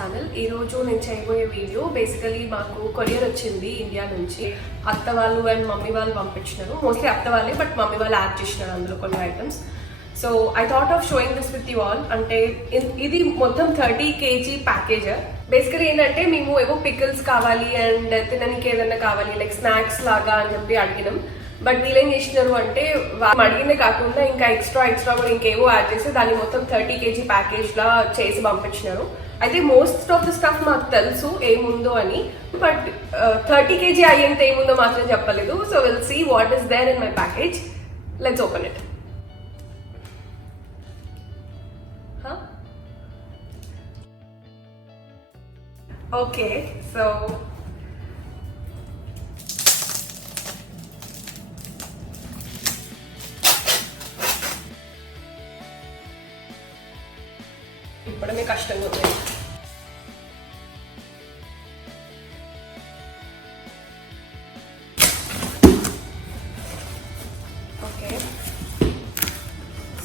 Channel. ఈ రోజు నేను చేయబోయే వీడియో బేసికలీ మాకు కొరియర్ వచ్చింది ఇండియా నుంచి. అత్త వాళ్ళు అండ్ మమ్మీ వాళ్ళు పంపించినారు. మోస్ట్లీ అత్త వాళ్ళే, బట్ మమ్మీ వాళ్ళు యాడ్ చేసినారు అందులో కొన్ని items. So I thought of showing this with you all. అంటే ఇది మొత్తం 30 kg ప్యాకేజ్. బేసికలీ ఏంటంటే మేము ఏవో పికిల్స్ కావాలి అండ్ తినడానికి ఏదైనా కావాలి లైక్ స్నాక్స్ లాగా అని చెప్పి అడిగినాం. బట్ వీళ్ళేం చేసినారు అంటే అడిగిందే కాకుండా ఇంకా ఎక్స్ట్రా కూడా ఇంకేవో యాడ్ చేసి దాన్ని మొత్తం 30 kg ప్యాకేజ్ లా చేసి పంపించినారు. అయితే మోస్ట్ ఆఫ్ ద స్టఫ్ మాకు తెలుసు ఏముందో అని, బట్ 30 kg అయ్యేంత ఏముందో మాత్రం చెప్పలేదు. So will see what is there in my package. Let's open it. Okay, so ఇప్పుడే కష్టంగా ఉంది. ఓకే,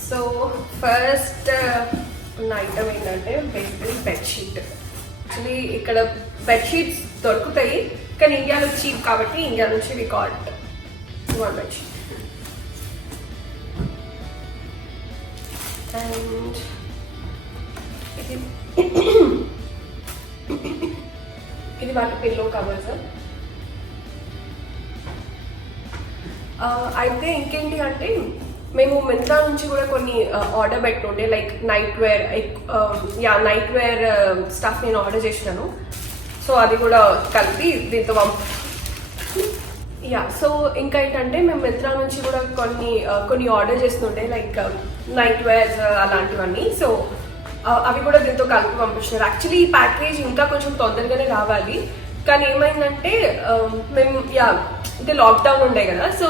సో ఫస్ట్ ఉన్న ఐటమ్ ఏంటంటే బేసికలీ బెడ్షీట్. యాక్చువల్లీ ఇక్కడ బెడ్షీట్స్ దొరుకుతాయి కానీ ఇండియాలో చీప్ కాబట్టి ఇండియా నుంచి we got one bedsheet. And ఇది వాటి పిల్లో కవర్స్. అయితే ఇంకేంటి అంటే మేము మింత్రా నుంచి కూడా కొన్ని ఆర్డర్ పెట్టుండే లైక్ నైట్ వేర్ స్టఫ్ నేను ఆర్డర్ చేసినాను. సో అది కూడా కలిపి దీంతో సో ఇంకా ఏంటంటే మేము మింత్రా నుంచి కూడా కొన్ని ఆర్డర్ చేస్తుండే లైక్ నైట్ వేర్స్ అలాంటివన్నీ. సో అవి కూడా దీంతో కలిపి పంపించినారు. యాక్చువల్లీ ఈ ప్యాకేజ్ ఇంకా కొంచెం తొందరగానే రావాలి కానీ ఏమైందంటే మేము అంటే లాక్డౌన్ ఉండే కదా. సో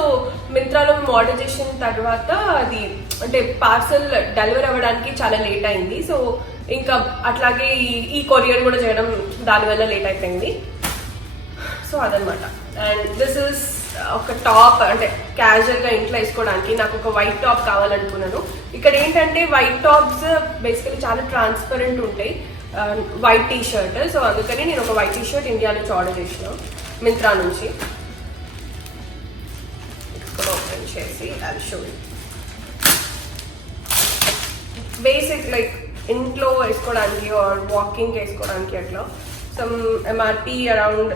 మింత్రాలో మేము ఆర్డర్ చేసిన తర్వాత అది అంటే పార్సల్ డెలివరీ అవ్వడానికి చాలా లేట్ అయింది. సో ఇంకా అట్లాగే ఈ కొరియర్ కూడా చేయడం దానివల్ల లేట్ అయిపోయింది. సో అదనమాట. అండ్ దిస్ ఇస్ ఒక టాప్, అంటే క్యాజువల్గా ఇంట్లో వేసుకోవడానికి నాకు ఒక వైట్ టాప్ కావాలనుకున్నాను. ఇక్కడ ఏంటంటే వైట్ టాప్స్ బేసికలీ చాలా ట్రాన్స్పరెంట్ ఉంటాయి, వైట్ టీ షర్ట్. సో అందుకని నేను ఒక వైట్ టీ షర్ట్ ఇండియా నుంచి ఆర్డర్ చేసిన మింత్రా నుంచి. ఓపెన్ చేసి అది షో బేసిక్ లైక్ ఇంట్లో వేసుకోవడానికి ఆర్ వాకింగ్ వేసుకోవడానికి అట్లా. సమ్ ఎంఆర్పి అరౌండ్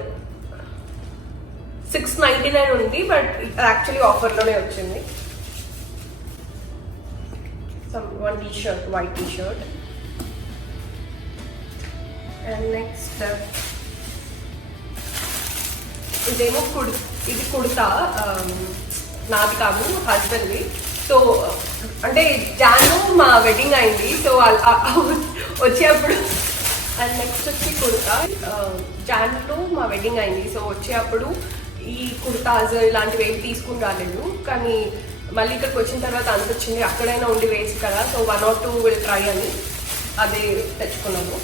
699 ఉంది, బట్ యాక్చువల్లీ ఆఫర్లోనే వచ్చింది. One T shirt, white T shirt. And next ఇదేమో ఇది కుర్తా, నాది కాదు హస్బెండ్ది. సో అంటే జాను మా వెడ్డింగ్ అయింది, సో వచ్చేప్పుడు. అండ్ నెక్స్ట్ వచ్చి కుర్తా, జాన్లో మా వెడ్డింగ్ అయింది. సో వచ్చేప్పుడు ఈ కుర్తాస్ ఇలాంటివి ఏవి తీసుకుని రాలేదు, కానీ మళ్ళీ ఇక్కడికి వచ్చిన తర్వాత అనిపించింది అక్కడైనా ఉండి వేసి కదా. సో 1 or 2 విల్ ట్రై అని అది తెచ్చుకున్నాము.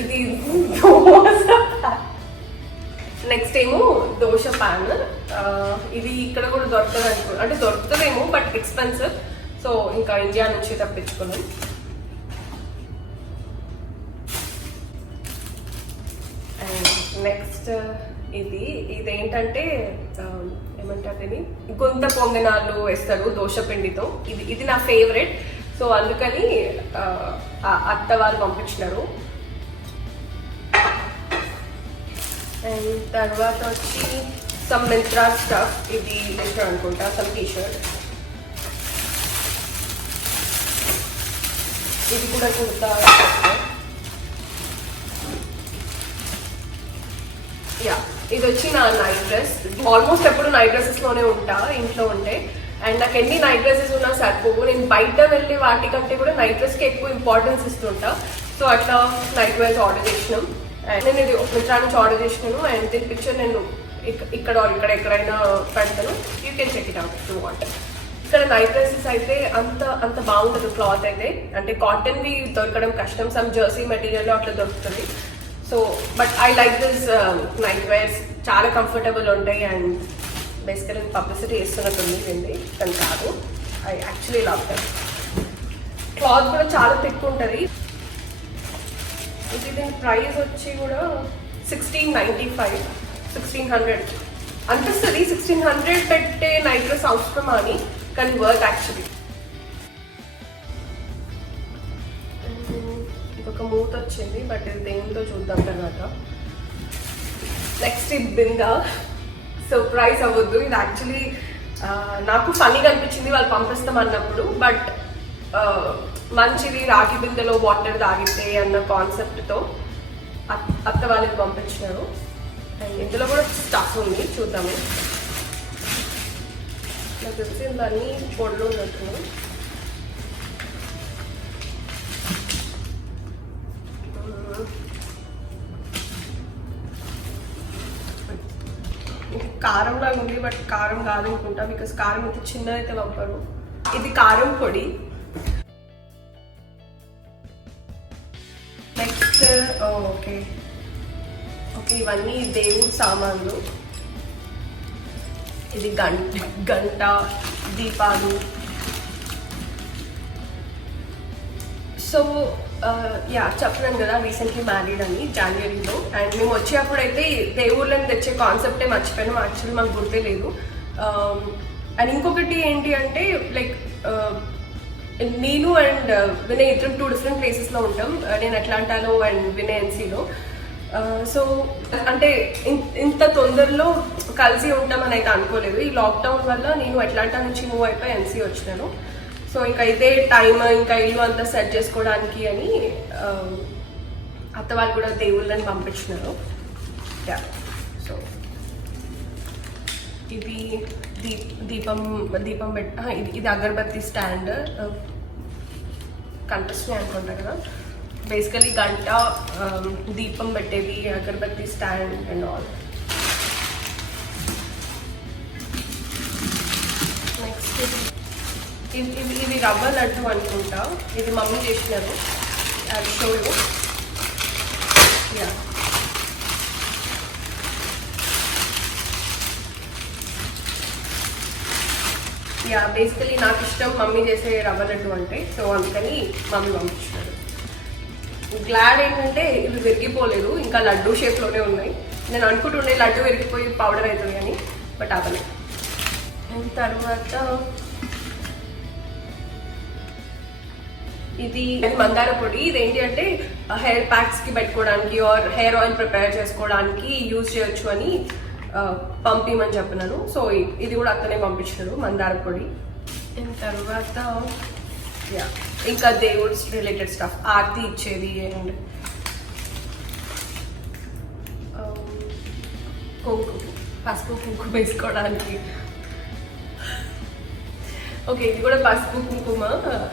ఇది నెక్స్ట్ ఏమో దోశ ప్యాన్. ఇది ఇక్కడ కూడా దొరకదు అంటే దొరుకుతుందేమో బట్ ఎక్స్పెన్సివ్. సో ఇంకా ఇండియా నుంచి తప్పించుకున్నాం. అండ్ నెక్స్ట్ ఇదేంటంటే ఏమంటారు, ఇది గుంత పొంగనాలు వేస్తారు దోశ పిండితో. ఇది నా ఫేవరెట్. సో అందుకని అత్త వాళ్ళు పంపించినారు. అండ్ తర్వాత వచ్చి సమ్ మింత్రా స్టఫ్. ఇది ఇష్టం అనుకుంటా, సమ్ టీ షర్ట్. ఇది కూడా కుర్తా. ఇది వచ్చి నా నైట్ డ్రెస్. ఆల్మోస్ట్ ఎప్పుడు నైట్ డ్రెస్సెస్లోనే ఉంటా ఇంట్లో ఉంటే. అండ్ నాకు ఎన్ని నైట్ డ్రెస్సెస్ ఉన్నా సరిపోవు. నేను బయట వెళ్ళి వాటికంటే కూడా నైట్ డ్రెస్కి ఎక్కువ ఇంపార్టెన్స్ ఇస్తుంటా. సో అట్లా నైట్ వేర్స్ ఆర్డర్ చేసినాం. అండ్ నేను ఇది మింత్రా నుంచి ఆర్డర్ చేసినాను. అండ్ దీని పిక్చర్ నేను ఇక్కడ ఎక్కడైనా పెడతాను. You can check it out if you want. ఇక్కడ నైట్ డ్రెస్సెస్ అయితే అంత బాగుంటుంది క్లాత్ అయితే. అంటే కాటన్వి దొరకడం కష్టం, సమ్ జెర్సీ మెటీరియల్ అట్లా దొరుకుతుంది. So but I like this night wears. చాలా కంఫర్టబుల్ ఉంటాయి అండ్ బేసికలీ పబ్లిసిటీ ఇస్తున్నట్టుంది కానీ కాదు. I actually love them. Cloth కూడా చాలా థిక్ ఉంటుంది. ఇది దీని ప్రైస్ వచ్చి కూడా 1695, 1600 అనిపిస్తుంది. 1600 పెట్టే నైట్ డ్రెస్ అవసరమా అని, కానీ వర్క్ యాక్చువల్లీ. ఇంకొక మూత వచ్చింది, బట్ ఇది దేనితో చూద్దాం తర్వాత. నెక్స్ట్ ఈ బిందా సర్ప్రైజ్ అవ్వద్దు. ఇది యాక్చువల్లీ నాకు ఫన్నీగా అనిపించింది వాళ్ళు పంపిస్తాం అన్నప్పుడు, బట్ మంచిది రాగి బిందెలో వాటర్ తాగితే అన్న కాన్సెప్ట్తో అత్త వాళ్ళకి పంపించినారు. అండ్ ఇందులో కూడా స్టఫ్ ఉంది, చూద్దాము. నాకు తెలిసి దాన్ని పొడిలో ఉన్నట్టున్నాను. కారం లాగా ఉంది, బట్ కారం కాదు అనుకుంటా, బికాస్ కారం అయితే చిన్నదైతే పంపరు. ఇది కారం పొడి. నెక్స్ట్ ఓకే ఓకే, ఇవన్నీ దేవుడి సామాన్లు. ఇది గంట, దీపాలు. సో చెప్పాను కదా రీసెంట్లీ మ్యారీడ్ అని జనవరిలో. అండ్ మేము వచ్చేటప్పుడైతే దేవుళ్ళని తెచ్చే కాన్సెప్టే మర్చిపోయాను, యాక్చువల్లీ మాకు గుర్తే లేదు. అండ్ ఇంకొకటి ఏంటి అంటే లైక్ నేను అండ్ వినయ్ ఇద్దరం 2 డిఫరెంట్ ప్లేసెస్లో ఉంటాం. నేను అట్లాంటాలో అండ్ వినయ్ ఎన్సీలో. సో అంటే ఇంత తొందరలో కలిసి ఉంటామని అయితే అనుకోలేదు. ఈ లాక్డౌన్ వల్ల నేను అట్లాంటా నుంచి మూవ్ అయిపోయి ఎన్సీ వచ్చినాను. సో ఇంకా ఇదే టైం, ఇంకా ఇల్లు అంతా సెట్ చేసుకోవడానికి అని అత్త వాళ్ళు కూడా దేవుళ్ళని పంపించినారు. సో ఇది దీపం ఇది అగరబత్తి స్టాండ్ కనిపిస్తున్నాయి అనుకుంటా కదా. బేసికలీ గంట, దీపం పెట్టేది, అగరబత్తి స్టాండ్ అండ్ ఆల్. నెక్స్ట్ ఇది రవ్వ లడ్డు అనుకుంటా, ఇది మమ్మీ చేసినారు. అది షో యూ. బేసికలీ నాకు ఇష్టం మమ్మీ చేసే రవ్వ లడ్డు అంటే, సో అందుకని మమ్మీ పంపించినారు. గ్లాడ్ ఏంటంటే ఇవి విరిగిపోలేదు, ఇంకా లడ్డు షేప్లోనే ఉన్నాయి. నేను అనుకుంటుండే లడ్డు విరిగిపోయి పౌడర్ అవుతుంది అని, బట్ అవ్వలేదు. అండ్ తర్వాత ఇది మందార పొడి. ఇదేంటి అంటే హెయిర్ ప్యాక్స్కి పెట్టుకోవడానికి ఆర్ హెయిర్ ఆయిల్ ప్రిపేర్ చేసుకోవడానికి యూజ్ చేయొచ్చు అని పంపిమని చెప్పినాను. సో ఇది కూడా అక్కనే పంపించారు, మందార పొడి. అండ్ తర్వాత ఇంకా దేవుడ్స్ రిలేటెడ్ స్టఫ్, ఆర్తి ఇచ్చేది అండ్ పసుపు కుంకుమ వేసుకోవడానికి. ఓకే, ఇది కూడా పసుపు కుంకుమ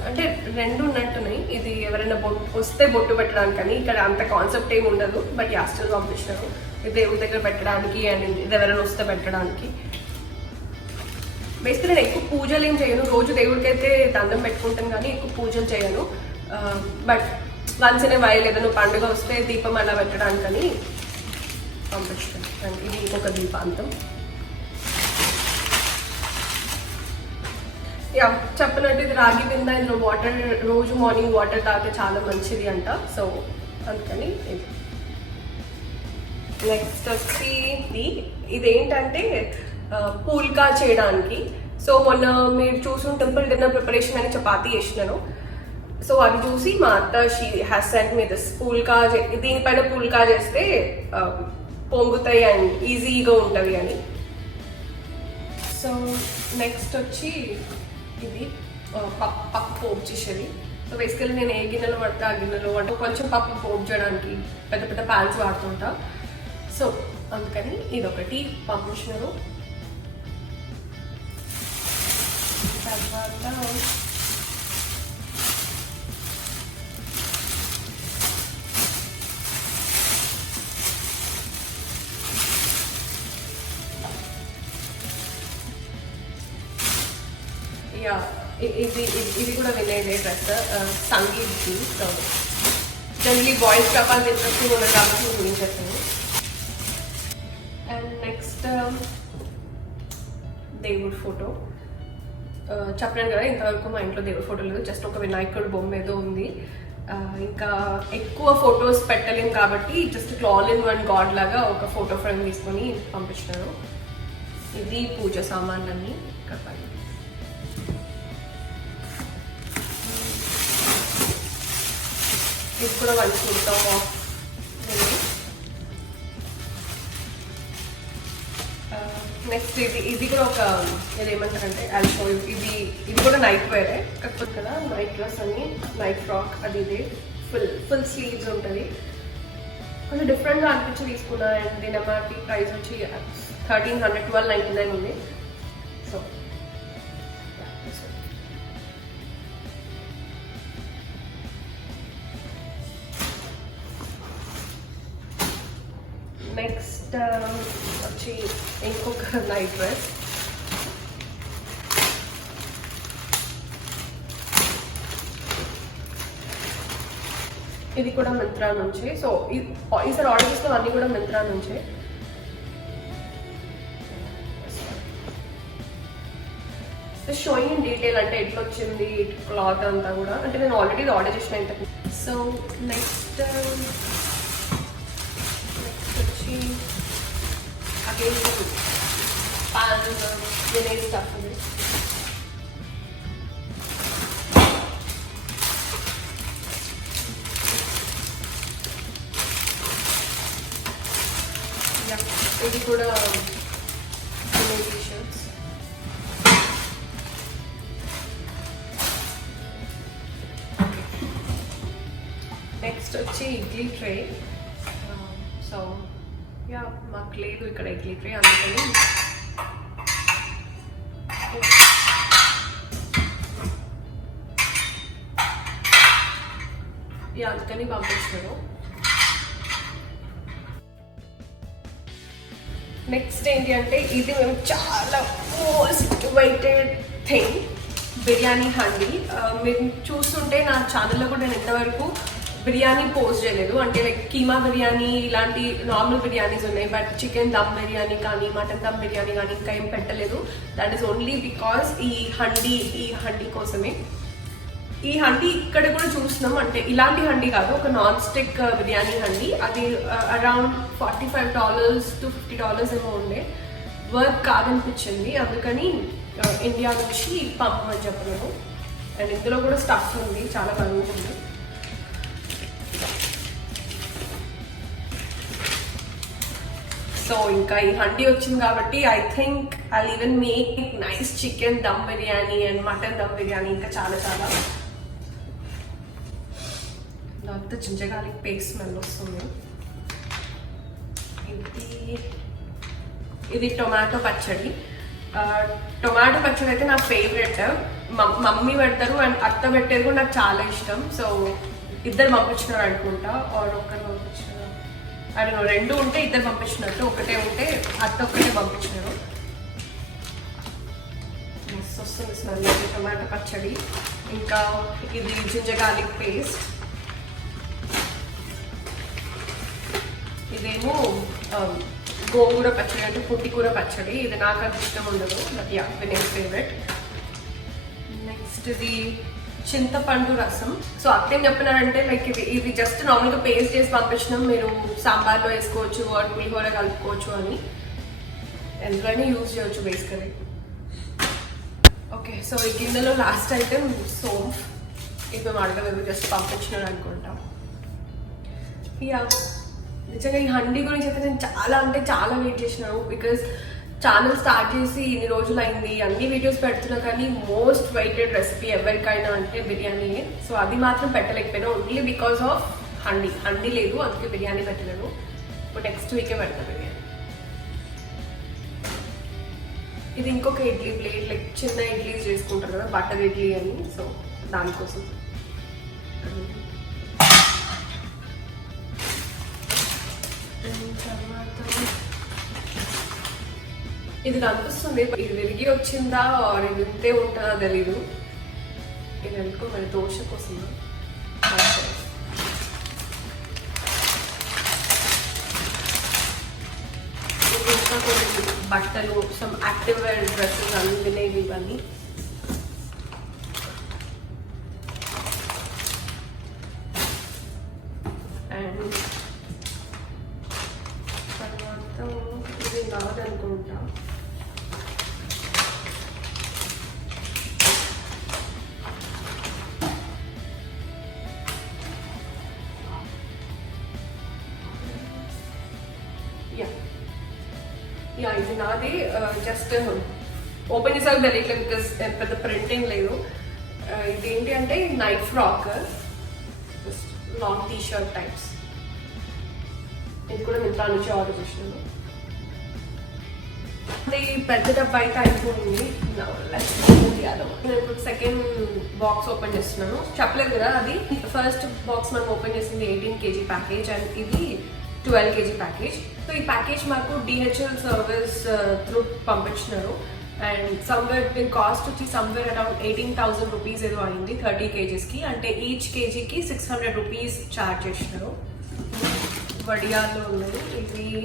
అంటే 2 ఉన్నట్టున్నాయి. ఇది ఎవరైనా వస్తే బొట్టు పెట్టడానికి అని, ఇక్కడ అంత కాన్సెప్ట్ ఏమి ఉండదు, బట్ యాస్టల్ పంపించినారు. ఇది దేవుడి దగ్గర పెట్టడానికి అండ్ ఇది ఎవరైనా వస్తే పెట్టడానికి. బేసిక్గా నేను ఎక్కువ పూజలు ఏం చేయను, రోజు దేవుడికి అయితే దండం పెట్టుకుంటాను కానీ ఎక్కువ పూజలు చేయను. But once in a while ఏదైనా పండుగ వస్తే దీపం అలా పెట్టడానికని పంపిస్తాను. అండ్ ఇది ఇంకొక దీపాంతం. చెప్పినట్టు ఇది రాగి బింద, ఇందులో వాటర్ రోజు మార్నింగ్ వాటర్ తాగితే చాలా మంచిది అంట. సో అందుకని ఇది. నెక్స్ట్ వచ్చి ఇదేంటంటే పూల్కా చేయడానికి. సో మొన్న మీరు చూసిన టెంపుల్ డిన్నర్ ప్రిపరేషన్ అని చపాతీ చేసినాను. సో అది చూసి మా అత్త she has sent me this phulka. దీనిపైన పూల్కా చేస్తే పొంగుతాయి అండ్ ఈజీగా ఉంటుంది అని. సో నెక్స్ట్ వచ్చి ఇది పప్పు పోపు చేసేది. సో బేసికలీ నేను ఏ గిన్నెలో పడితే ఆ గిన్నెలో అంటే కొంచెం పప్పు పోపు చేయడానికి పెద్ద పెద్ద ప్యాన్స్ వాడుతుంటా. సో అందుకని ఇదొకటి పంపించినారు. తర్వాత ఇది కూడా వినేదే డ్రెస్ సంగీత్కి. సో జనరలీ బాయ్స్ కాబట్టి ఇంట్రెస్టింగ్ ఉన్నది కాబట్టి నేను ఏం చేస్తాను. అండ్ నెక్స్ట్ దేవుడి ఫోటో. చెప్పాను కదా ఇంతవరకు మా ఇంట్లో దేవుడి ఫోటో లేదు, జస్ట్ ఒక వినాయకుడు బొమ్మ ఏదో ఉంది. ఇంకా ఎక్కువ ఫొటోస్ పెట్టలేము కాబట్టి just all in one God లాగా ఒక ఫోటో ఫ్రేమ్ తీసుకొని పంపించినారు. ఇది పూజ సామాన్లన్నీ ఇక్కడ. ఇది కూడా వాళ్ళు చూడతాం. నెక్స్ట్ ఇది కూడా ఒక ఏదేమంటారంటే షో ఇది కూడా నైట్ వేరే, కాకపోతే కదా నైట్ డ్రెస్ అని నైట్ ఫ్రాక్ అది ఇదే ఫుల్ స్లీవ్స్ ఉంటుంది. కొంచెం డిఫరెంట్గా అనిపించి తీసుకున్నా. అండ్ దీని ఎంఆర్పి ప్రైస్ వచ్చి 1300 1299 ఉంది. సో నెక్స్ట్ వచ్చి ఇంకొక నైట్ డ్రెస్. ఇది కూడా మింత్రా నుంచే. సో ఈసారి ఆర్డర్ చేసిన అన్నీ కూడా మింత్రా నుంచే. షోయింగ్ ఇన్ డీటెయిల్ అంటే ఎట్లా వచ్చింది క్లాత్ అంతా కూడా, అంటే నేను ఆల్రెడీ ఆర్డర్ చేసిన ఇంతకు. సో నెక్స్ట్ వచ్చి అగైన్ పాన్ వినేది తప్పదు. ఇది కూడా టీ-షర్ట్స్. నెక్స్ట్ వచ్చి ఇడ్లీ ట్రే. సో యా మాకు లేదు ఇక్కడ ఇడ్లీ ట్రే, అందుకని అందుకని పంపించారు. నెక్స్ట్ ఏంటి అంటే ఇది మేము చాలా most weighted thing, biryani handi. మీరు చూస్తుంటే నా ఛానల్లో కూడా నేను ఇంతవరకు బిర్యానీ పోస్ట్ చేయలేదు. అంటే లైక్ కీమా బిర్యానీ ఇలాంటి నార్మల్ బిర్యానీస్ ఉన్నాయి, బట్ చికెన్ దమ్ బిర్యానీ కానీ మటన్ దమ్ బిర్యానీ కానీ ఇంకా ఏం పెట్టలేదు. దట్ ఈస్ ఓన్లీ బికాస్ ఈ హండీ కోసమే. ఈ హండీ ఇక్కడ కూడా చూస్తున్నాం, అంటే ఇలాంటి హండీ కాదు, ఒక నాన్ స్టిక్ బిర్యానీ హండీ. అది అరౌండ్ $45 to $50 ఏమో ఉండే. వర్క్ కాదనిపించింది, అందుకని ఇండియా నుంచి పంపమని చెప్పలేదు. అండ్ ఇందులో కూడా స్టఫ్ ఉంది, చాలా బాగుంటుంది. సో ఇంకా ఈ హండీ వచ్చింది కాబట్టి I think I even make nice chicken dum biryani and mutton dum biryani, ఇంకా చాలా చాలా. అంతా జింజర్ పేస్ట్ స్మెల్ వస్తుంది. ఇది టొమాటో పచ్చడి. టొమాటో పచ్చడి అయితే నా ఫేవరెట్. మమ్మీ పెడతారు అండ్ అత్త పెట్టేది కూడా నాకు చాలా ఇష్టం. సో ఇద్దరు పంపించినారు అనుకుంటా, ఆర్ ఒకరు పంపించినారు, అది రెండు ఉంటే ఇద్దరు పంపించినట్టు, ఒకటే ఉంటే అత్త ఒకటే పంపించినారు. మస్తు వస్తుంది స్మెల్. టొమాటో పచ్చడి. ఇంకా ఇది జింజర్ గార్లిక్ పేస్ట్. ఇదేమో గోంగూర పచ్చడి, అంటే పుట్టికూర పచ్చడి. ఇది నాకు అంత ఇష్టం ఉండదు, బట్ యా వినేజ్ ఫేవరెట్. నెక్స్ట్ ఇది చింతపండు రసం. సో అక్కేం చెప్పినారంటే లైక్ ఇది జస్ట్ నార్మల్గా పేస్ట్ చేసి పంపించినాం, మీరు సాంబార్లో వేసుకోవచ్చు ఆర్ పులిహోర కలుపుకోవచ్చు అని, ఎందుకని యూజ్ చేయవచ్చు బేసికలీ. ఓకే, సో ఈ గిన్నెలో లాస్ట్ ఐటెం సోంఫ్. ఇది మేము అడగలేదు, జస్ట్ పంపించినారు అనుకుంటాం. యా నిజంగా ఈ హండీ గురించి అయితే నేను చాలా అంటే చాలా వెయిట్ చేసినాను, బికాజ్ ఛానల్ స్టార్ట్ చేసి ఇన్ని రోజులు అయింది, అన్ని వీడియోస్ పెడుతున్నా, కానీ మోస్ట్ వెయిటెడ్ రెసిపీ ఎవరికైనా అంటే బిర్యానీయే. సో అది మాత్రం పెట్టలేకపోయినా, ఓన్లీ బికాస్ ఆఫ్ హండీ లేదు, అందుకే బిర్యానీ పెట్టలేను. ఇప్పుడు నెక్స్ట్ వీకే పెడతా బిర్యానీ. ఇది ఇంకొక ఇడ్లీ ప్లేట్, లైక్ చిన్న ఇడ్లీస్ చేసుకుంటారు కదా బటర్ ఇడ్లీ అని, సో దానికోసం. ఇది కనిపిస్తుంది, ఇది విరిగి వచ్చిందా ఆర్ ఇది ఇంతే ఉంటుందా తెలీదు. ఇది ఎందుకో మరి దోశ కోసమా. ఇది ఇంకా కొన్ని బట్టలు, సమ్ యాక్టివ్ వేర్ డ్రెస్సెస్ అన్ని వినేవి ఇవన్నీ. నాదనుకుంటా. యా ఇది నాది. జస్ట్ ఓపెన్ చేసాక తెలియట్లేదు బికాస్ పెద్ద ప్రింటింగ్ లేదు. ఇదేంటి అంటే night frock, just long T shirt types. ఇది కూడా మింత్రా నుంచి ఆర్డర్ చేసినాను. అది పెద్ద డబ్బా అయితే అయిపోయింది. నేను ఇప్పుడు సెకండ్ బాక్స్ ఓపెన్ చేస్తున్నాను. చెప్పలేదు కదా, అది ఫస్ట్ బాక్స్ మనం ఓపెన్ చేసింది 18 kg ప్యాకేజ్ అండ్ ఇది 12 kg ప్యాకేజ్. సో ఈ ప్యాకేజ్ మాకు DHL సర్వీస్ త్రూ పంపించినారు. అండ్ సమ్వేర్ దీని కాస్ట్ వచ్చి సమ్వేర్ అరౌండ్ 18,000 రూపీస్ ఏదో అయింది 30 kgsకి. అంటే ఈచ్ కేజీకి 600 రూపీస్ ఛార్జ్ చేసినారు. వడియాలు ఉన్నాయి.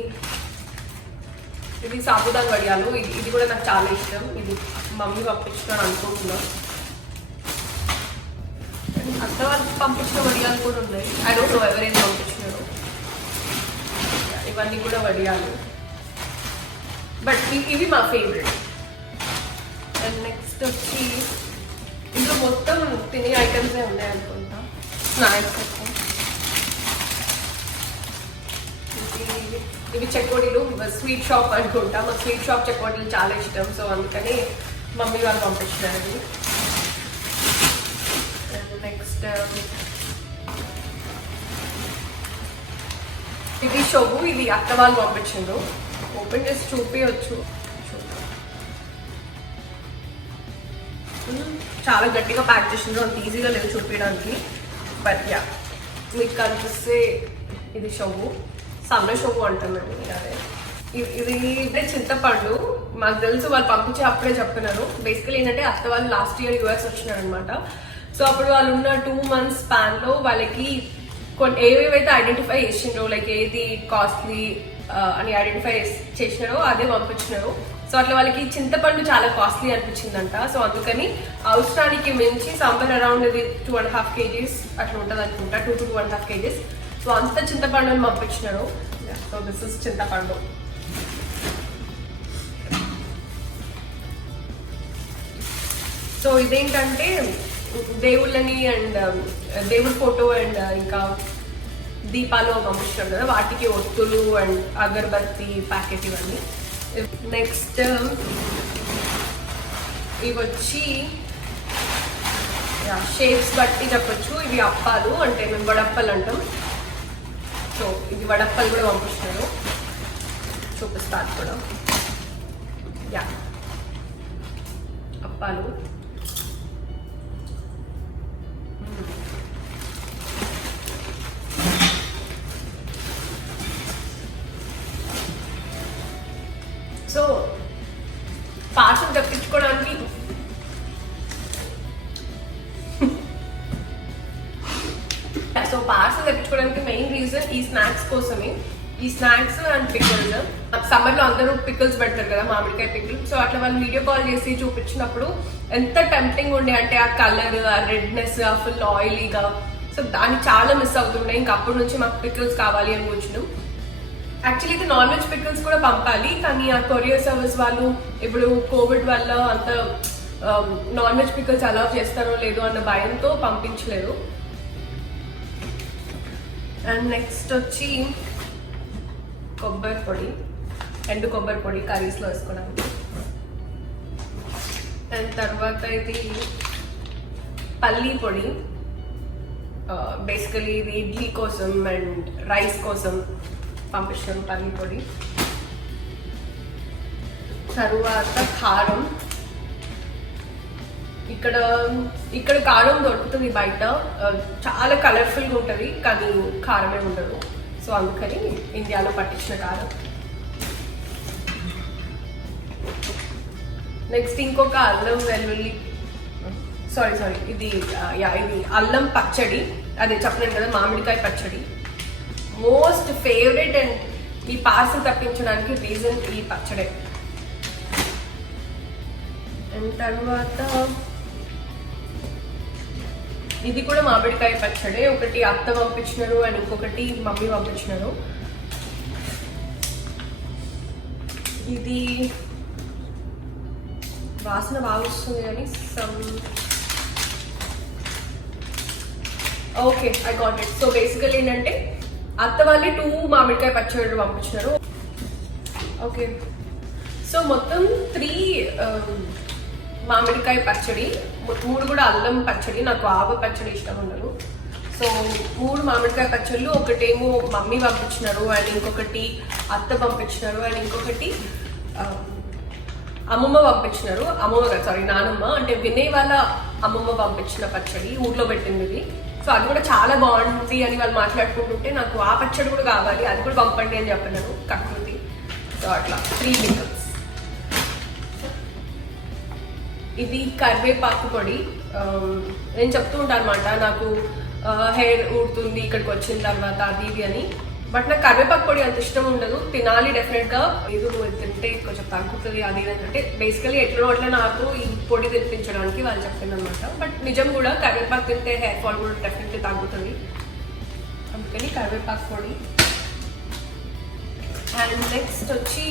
ఇది సాబుదాన్ వడియాలు. ఇది కూడా నాకు చాలా ఇష్టం. ఇది మమ్మీ పంపించినాను అనుకుంటున్నాను. అత్త వాళ్ళు పంపించిన వడియాలు కూడా ఉన్నాయి. ఐ డోంట్ నో ఎవరైనా పంపించినారు. ఇవన్నీ కూడా వడియాలు, బట్ ఇవి మా ఫేవరెట్. అండ్ నెక్స్ట్ వచ్చి ఇందులో మొత్తం తినే ఐటమ్సే ఉన్నాయి అనుకుంటా. స్నాక్స్ ఇవి చెకోడీలు, స్వీట్ షాప్ అనుకుంటా. మాకు స్వీట్ షాప్ చెకోడీలు చాలా ఇష్టం. సో అందుకని మమ్మీ వాళ్ళు పంపించినారు. అండ్ నెక్స్ట్ ఇది షోబు. ఇది అత్త వాళ్ళు పంపించిండ్రు. ఓపెన్ చేసి చూపించవచ్చు. చాలా గట్టిగా ప్యాక్ చేసిండ్రు, అంత ఈజీగా లేదు చూపించడానికి. బట్ యా మీకు కనిపిస్తే ఇది షోబు, సన్న షోబు అంటున్నాను. అదే ఇది చింతపండు. మాకు తెలుసు, వాళ్ళు పంపించి అప్పుడే చెప్తున్నారు. బేసికలీ ఏంటంటే అత్త వాళ్ళు లాస్ట్ ఇయర్ US వచ్చినారు అనమాట. సో అప్పుడు వాళ్ళు ఉన్న 2 months స్పాన్ లో వాళ్ళకి కొన్ని ఏవేవైతే ఐడెంటిఫై చేసిండ్రో, లైక్ ఏది కాస్ట్లీ అని ఐడెంటిఫై చేసినారో అదే పంపించినారు. సో అట్లా వాళ్ళకి చింతపండు చాలా కాస్ట్లీ అనిపించిందంట. సో అందుకని అవసరానికి మించి సమ్వేర్ అరౌండ్ ఇది 2.5 kgs అట్లా ఉంటుంది అనుకుంటా, 2 to 2.5 kgs. సో అంత చింతపండు అని పంపించినారు. సో దిస్ ఇస్ చింతపండు. సో ఇదేంటంటే దేవుళ్ళని అండ్ దేవుడి ఫోటో అండ్ ఇంకా దీపాలు పంపిస్తారు కదా, వాటికి ఒత్తులు అండ్ అగరబత్తి ప్యాకెట్ ఇవన్నీ. నెక్స్ట్ ఇవి వచ్చి షేప్స్ బట్టి చెప్పచ్చు. ఇవి అప్పాలు, అంటే మేము వడప్పలు అంటాం. సో ఇది వడప్పలు కూడా పంపిస్తున్నారు. చూపిస్తాను కూడా. యా అప్పాలు. సో పార్సల్ తెప్పించుకోవడానికి మెయిన్ రీజన్ ఈ స్నాక్స్ కోసమే. ఈ స్నాక్స్ అండ్ పికిల్స్. సమ్మర్ లో అందరూ పికిల్స్ పెడతారు కదా, మామిడికాయ పికిల్. సో అట్లా వాళ్ళు వీడియో కాల్ చేసి చూపించినప్పుడు ఎంత టెంప్టింగ్ ఉండే అంటే ఆ కలర్, ఆ రెడ్నెస్, ఆ ఫుల్ ఆయిలీగా. సో దాన్ని చాలా మిస్ అవుతుండే. ఇంకా అప్పటి నుంచి మాకు పికిల్స్ కావాలి అని కూర్చున్నాం. యాక్చువల్లీ అయితే నాన్ వెజ్ పికిల్స్ కూడా పంపాలి, కానీ ఆ కొరియర్ సర్వీస్ వాళ్ళు ఇప్పుడు కోవిడ్ వల్ల అంత నాన్ వెజ్ పికిల్స్ అలౌ చేస్తారో లేదో అన్న భయంతో పంపించలేదు. అండ్ నెక్స్ట్ వచ్చి కొబ్బరి పొడి, ఎండు కొబ్బరి పొడి కర్రీస్లో వేసుకోవడానికి. అండ్ తర్వాత ఇది పల్లీ పొడి, బేసికలీ ఇది ఇడ్లీ కోసం అండ్ రైస్ కోసం పంపిస్తాను పల్లీ పొడి. తరువాత కారం. ఇక్కడ కారం దొరుకుతుంది బయట, చాలా కలర్ఫుల్గా ఉంటుంది, కానీ కారమే ఉండదు. సో అందుకని ఇండియాలో పట్టించిన కారం. నెక్స్ట్ ఇంకొక అల్లం వెల్లుల్లి, సారీ ఇది అల్లం పచ్చడి. అదే చెప్పలేను కదా, మామిడికాయ పచ్చడి. మోస్ట్ ఫేవరెట్ అండ్ ఈ పార్సల్ తప్పించడానికి రీజన్ ఈ పచ్చడే. అండ్ తర్వాత ఇది కూడా మామిడికాయ పచ్చడే. ఒకటి అత్త పంపించినారు అండ్ ఇంకొకటి మమ్మీ పంపించినారు. ఇది వాసన బాగా వస్తుంది కానీ okay I got it. So బేసికల్ ఏంటంటే అత్త వాళ్ళే 2 మామిడికాయ పచ్చళ్ళు పంపించినారు. ఓకే సో మొత్తం 3 మామిడికాయ పచ్చడి, 3 కూడా అల్లం పచ్చడి. నాకు ఆవ పచ్చడి ఇష్టం ఉండదు. సో 3 మామిడికాయ పచ్చళ్ళు, ఒకటేమో మమ్మీ పంపించినారు అండ్ ఇంకొకటి అత్త పంపించినారు అండ్ ఇంకొకటి అమ్మమ్మ పంపించినారు. నానమ్మ అంటే వినయ్ వాళ్ళ అమ్మమ్మ పంపించిన పచ్చడి, ఊర్లో పెట్టింది ఇది. సో అది కూడా చాలా బాగుంది అని వాళ్ళు మాట్లాడుకుంటుంటే నాకు ఆ పచ్చడి కూడా కావాలి, అది కూడా పంపండి అని చెప్పినారు కకృతి. సో అట్లా 3 పికల్స్. ఇది కరివేపాకు పొడి. నేను చెప్తూ ఉంటాను అనమాట నాకు హెయిర్ ఊడుతుంది ఇక్కడికి వచ్చిన తర్వాత అది ఇది అని. బట్ నాకు కరివేపాకు పొడి అంత ఇష్టం ఉండదు. తినాలి డెఫినెట్గా, ఇది తింటే కొంచెం తగ్గుతుంది అది అంటే బేసికలీ ఎట్లా అట్లా నాకు ఈ పొడి తెప్పించడానికి వాళ్ళు చెప్పింది అనమాట. బట్ నిజం కూడా కరివేపాకు తింటే హెయిర్ ఫాల్ కూడా డెఫినెట్లీ తగ్గుతుంది. అందుకని కరివేపాకు పొడి. అండ్ నెక్స్ట్ వచ్చి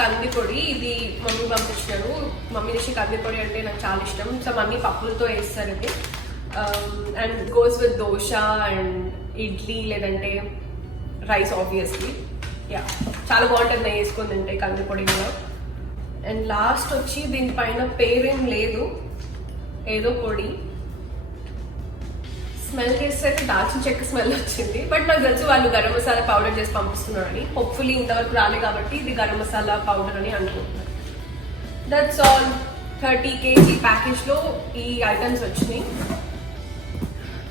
కంది పొడి. ఇది మమ్మీ పంపించినారు. మమ్మీ చేసి కంది పొడి అంటే నాకు చాలా ఇష్టం. సో మమ్మీ పప్పులతో వేస్తారు ఇది. And goes with dosa and idli లేదంటే రైస్ ఆబ్వియస్లీ. యా చాలా బాగుంటుంది నెయ్యి వేసుకొని తింటే కంది పొడి కూడా. అండ్ లాస్ట్ వచ్చి దీనిపైన పేరేం లేదు, ఏదో పొడి. స్మెల్ చేస్తే అయితే దాల్చిన చెక్క స్మెల్ వచ్చింది. బట్ నాకు తెలుసు వాళ్ళు గరం మసాలా పౌడర్ చేసి పంపిస్తున్నారని. హోప్ఫుల్లీ ఇంతవరకు రాలే కాబట్టి ఇది గరం మసాలా పౌడర్ అని అనుకుంటున్నాను. That's all. 30 kg ప్యాకేజ్లో ఈ ఐటమ్స్ వచ్చినాయి.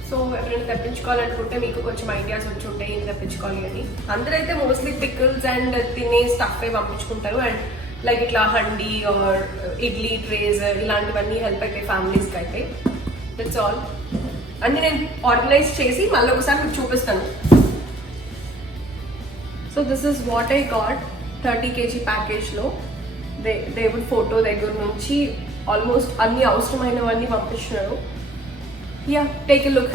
సో ఎవరైనా తెప్పించుకోవాలనుకుంటే మీకు కొంచెం ఐడియాస్ వచ్చి ఉంటాయి ఏం తెప్పించుకోవాలి అని. అందరైతే మోస్ట్లీ పికిల్స్ అండ్ తినే స్టఫ్ పంపించుకుంటారు. అండ్ లైక్ ఇట్లా హండీ ఆర్ ఇడ్లీ ట్రేస్ ఇలాంటివన్నీ హెల్ప్ అవుతాయి ఫ్యామిలీస్కి అయితే. That's all. అన్ని నేను ఆర్గనైజ్ చేసి మళ్ళీ ఒకసారి మీకు చూపిస్తాను. So this is what I got 30 kg ప్యాకేజ్లో. దేవుడి ఫోటో దగ్గర నుంచి ఆల్మోస్ట్ అన్ని అవసరమైనవన్నీ పంపించినారు. Yeah, take a look.